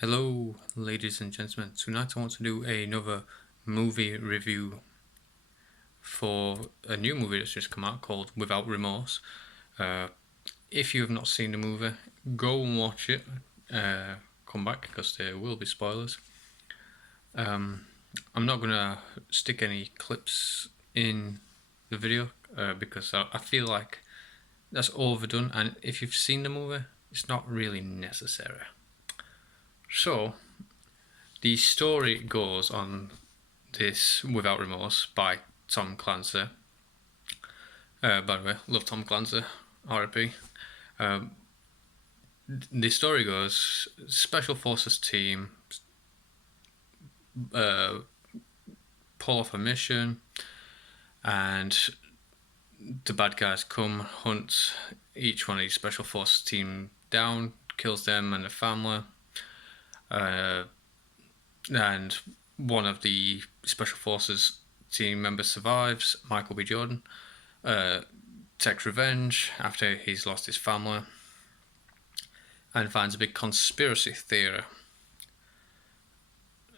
Hello, ladies and gentlemen. Tonight I want to do another movie review for a new movie that's just come out called Without Remorse. Uh, if you have not seen the movie, go and watch it. Come back because there will be spoilers. Um, I'm not gonna stick any clips in the video because I feel like that's overdone, and if you've seen the movie, it's not really necessary. So, the story goes on this Without Remorse by Tom Clancy. By the way, love Tom Clancy, RIP. Um, the story goes Special Forces team uh, pull off a mission, and the bad guys come, hunt each one of these Special Forces team down, kills them and the family. And one of the Special Forces team members survives, Michael B. Jordan. Takes revenge after he's lost his family and finds a big conspiracy theory.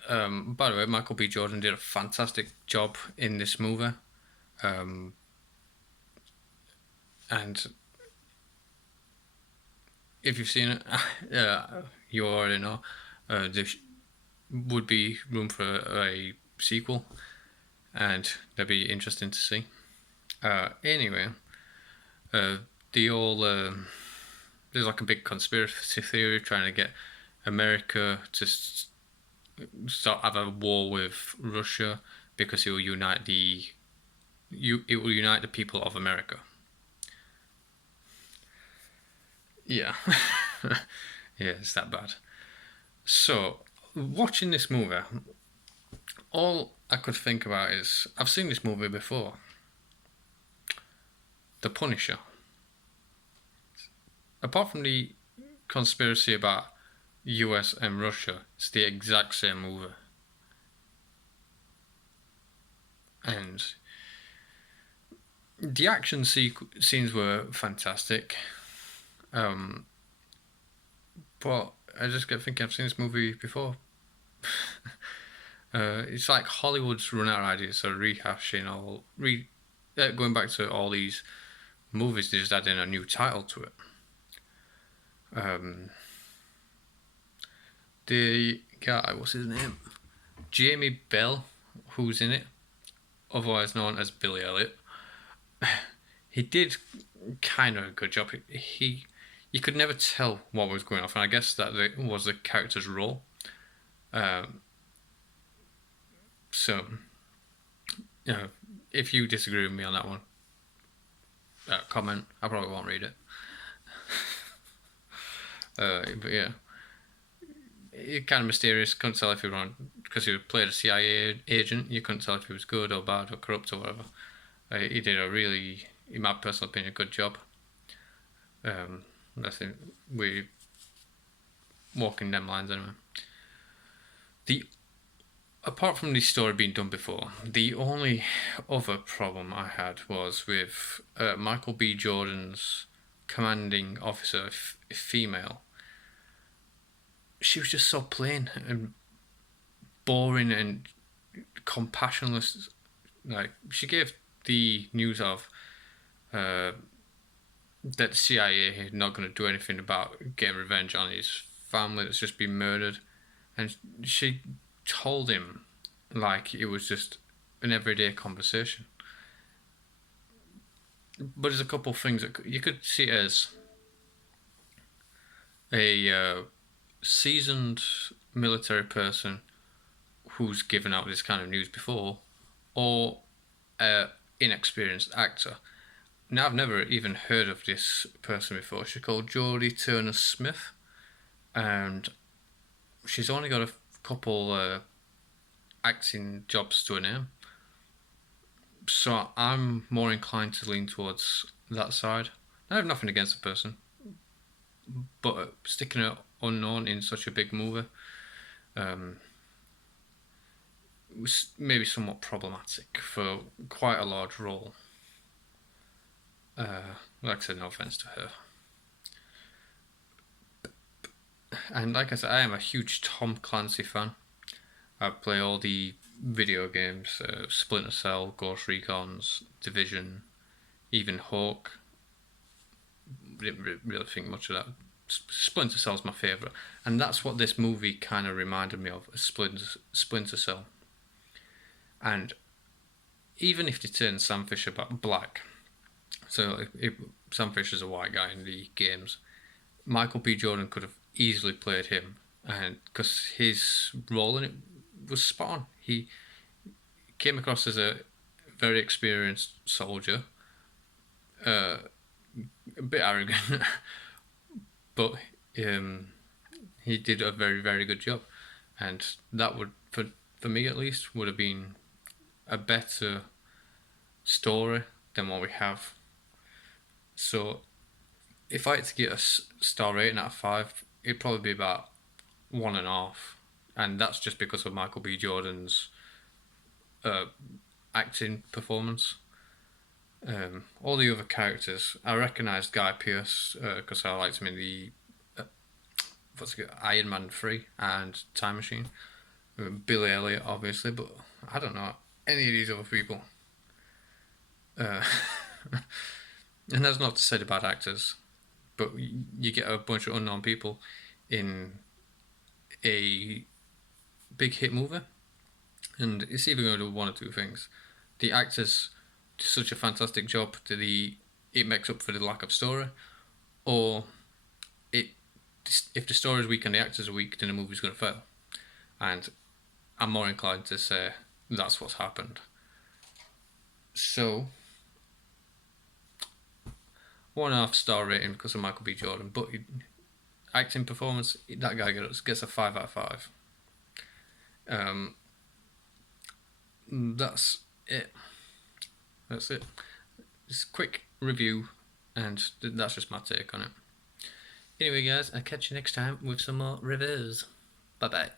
By the way, Michael B. Jordan did a fantastic job in this movie. And if you've seen it, you already know there would be room for a sequel, and that'd be interesting to see. Anyway, the old there's like a big conspiracy theory trying to get America to start have a war with Russia because it will unite the people of America. Yeah, yeah, it's that bad. So watching this movie, all I could think about is I've seen this movie before. The Punisher. Apart from the conspiracy about US and Russia, it's the exact same movie. And the action scenes were fantastic. But I just get thinking I've seen this movie before. It's like Hollywood's run out of ideas, so rehashing going back to all these movies, they just adding a new title to it. The guy, what's his name? Jamie Bell, who's in it, otherwise known as Billy Elliot. He did kind of a good job. You could never tell what was going on, and I guess that was the character's role. So, if you disagree with me on that one, comment. I probably won't read it. But yeah, it's kind of mysterious. Couldn't tell if he was because he played a CIA agent. You couldn't tell if he was good or bad or corrupt or whatever. He did a really, in my personal opinion, good job. I think we walking them lines anyway. Apart from this story being done before, the only other problem I had was with Michael B. Jordan's commanding officer, female. She was just so plain and boring and compassionless. Like, she gave the news of that the CIA is not going to do anything about getting revenge on his family that's just been murdered, and she told him like it was just an everyday conversation. But there's a couple of things that you could see it as a seasoned military person who's given out this kind of news before, or an inexperienced actor. Now, I've never even heard of this person before. She's called Jodie Turner-Smith, and she's only got a couple acting jobs to her name. So I'm more inclined to lean towards that side. I have nothing against the person, but sticking it unknown in such a big movie was maybe somewhat problematic for quite a large role. Like I said, no offense to her. And like I said, I am a huge Tom Clancy fan. I play all the video games, Splinter Cell, Ghost Recon's, Division, even Hawk. Didn't really think much of that. Splinter Cell's my favourite, and that's what this movie kind of reminded me of, Splinter Cell. And even if they turn Sam Fisher black, so if Sam Fisher's a white guy in the games, Michael B. Jordan could have easily played him, and because his role in it was spot on. He came across as a very experienced soldier, a bit arrogant, but he did a very, very good job, and that would, for me at least, would have been a better story than what we have. So if I had to get a star rating out of 5, it'd probably be about 1.5, and that's just because of Michael B. Jordan's acting performance. All the other characters, I recognised Guy Pearce because I liked him in the Iron Man 3 and Time Machine. Billy Elliot, obviously, but I don't know any of these other people. And that's not to say they're bad actors, but you get a bunch of unknown people in a big hit movie, and it's either going to do one or two things. The actors do such a fantastic job that it makes up for the lack of story, or if the story is weak and the actors are weak, then the movie's going to fail. And I'm more inclined to say that's what's happened. So 1.5 star rating because of Michael B. Jordan, but acting performance, that guy gets a 5 out of 5. That's it. That's it. Just a quick review, and that's just my take on it. Anyway, guys, I'll catch you next time with some more reviews. Bye bye.